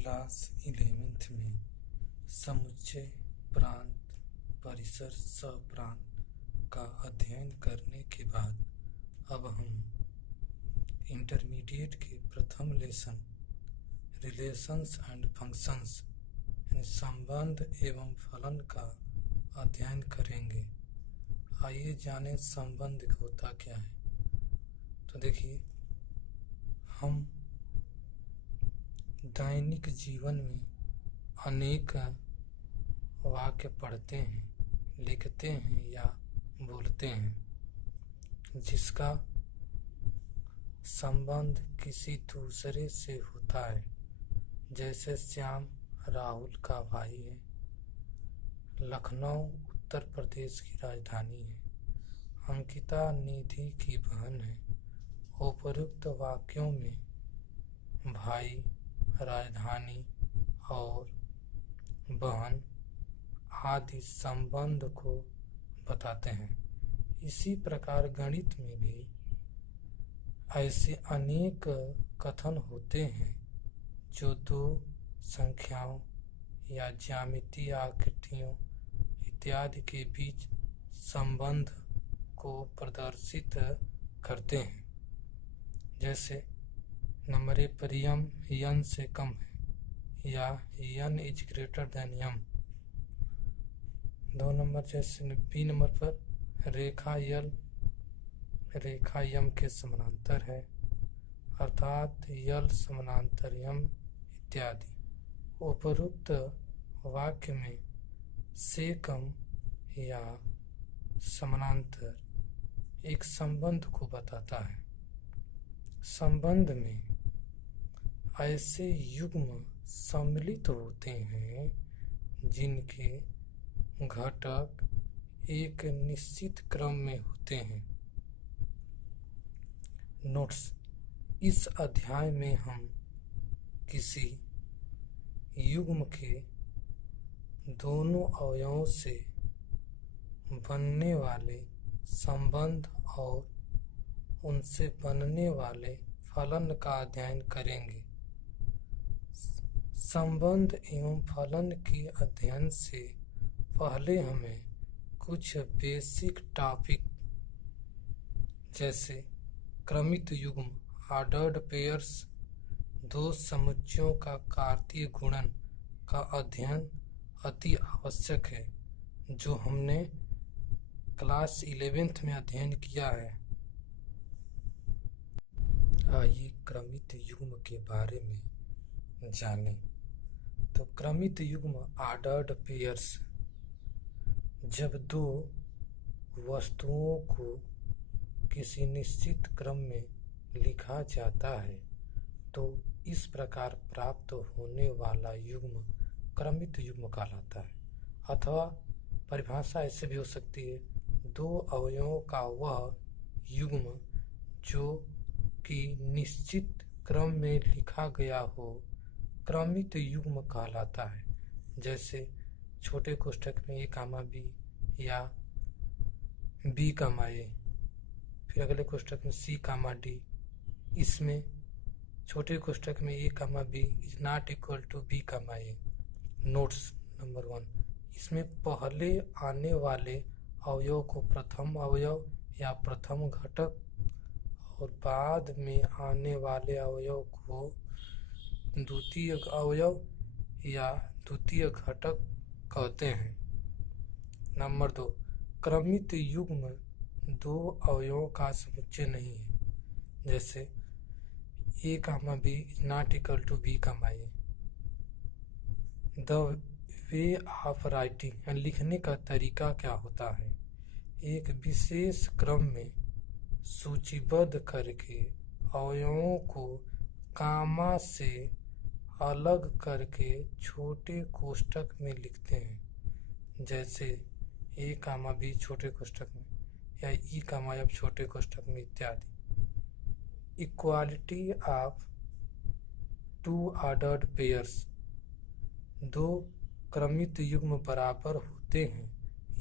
Class 11th में समुच्चय, प्रांत, परिसर, सप्रांत का अध्ययन करने के बाद अब हम इंटरमीडिएट के प्रथम लेसन रिलेशंस एंड फंक्शंस संबंध एवं फलन का अध्ययन करेंगे। आइए जानें संबंध होता क्या है। तो देखिए, हम दैनिक जीवन में अनेक वाक्य पढ़ते हैं, लिखते हैं या बोलते हैं, जिसका संबंध किसी दूसरे से होता है। जैसे श्याम राहुल का भाई है, लखनऊ उत्तर प्रदेश की राजधानी है, अंकिता निधि की बहन है। उपरोक्त वाक्यों में भाई, राजधानी और बहन आदि संबंध को बताते हैं। इसी प्रकार गणित में भी ऐसे अनेक कथन होते हैं जो दो संख्याओं या ज्यामितीय आकृतियों इत्यादि के बीच संबंध को प्रदर्शित करते हैं। जैसे नंबर ए पर यम यन से कम है या y n is greater than y m. 2 number जैसे बी नंबर पर रेखा यल रेखा यम के समानांतर है, अर्थात यल समानांतर यम इत्यादि। उपरोक्त वाक्य में से कम या समानांतर एक संबंध को बताता है। संबंध में ऐसे युग्म सम्मिलित होते हैं जिनके घटक एक निश्चित क्रम में होते हैं। नोट्स: इस अध्याय में हम किसी युग्म के दोनों अवयवों से बनने वाले संबंध और उनसे बनने वाले फलन का अध्ययन करेंगे। संबंध एवं फलन के अध्ययन से पहले हमें कुछ बेसिक टॉपिक जैसे क्रमित युग्म, ऑर्डर्ड पेयर्स, दो समुच्चयों का कार्तीय गुणन का अध्ययन अति आवश्यक है, जो हमने क्लास 11th में अध्ययन किया है। आइए क्रमित युग्म के बारे में जानें। तो क्रमित युग्म ऑर्डर्ड पेयर्स, जब दो वस्तुओं को किसी निश्चित क्रम में लिखा जाता है तो इस प्रकार प्राप्त होने वाला युग्म क्रमित युग्म कहलाता है। अथवा परिभाषा ऐसे भी हो सकती है, दो अवयवों का वह युग्म जो कि निश्चित क्रम में लिखा गया हो क्रमित युग्म कहलाता है। जैसे छोटे कोष्ठक में a, b या b, a, फिर अगले कोष्ठक में c, d। इसमें छोटे कोष्ठक में a, b is not equal to b, a। Notes number 1: इसमें पहले आने वाले अवयव को प्रथम अवयव या प्रथम घटक और बाद में आने वाले अवयव को द्वितीय अवयव या द्वितीय घटक कहते हैं। नंबर 2: क्रमित युग्म दो अवयवों का समुच्चय नहीं है। जैसे a, b is not equal to b, a। The way of writing, लिखने का तरीका क्या होता है, एक विशेष क्रम में सूचीबद्ध करके अवयवों को कामा से अलग करके छोटे कोष्ठक में लिखते हैं। जैसे a, b छोटे कोष्ठक में या e, f छोटे कोष्ठक में इत्यादि। Equality of two ordered pairs, दो क्रमित युग्म बराबर होते हैं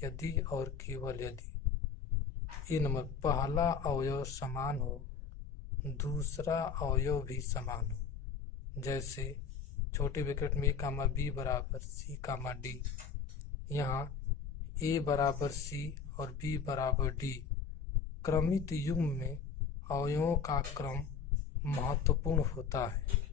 यदि और केवल यदि ए नंबर पहला अवयव समान हो, दूसरा अवयव भी समान हो। जैसे छोटे ब्रैकेट में ए कामा बी बराबर सी कामा डी। यहाँ ए बराबर सी और बी बराबर डी। क्रमित युग्म में अवयवों का क्रम महत्वपूर्ण होता है।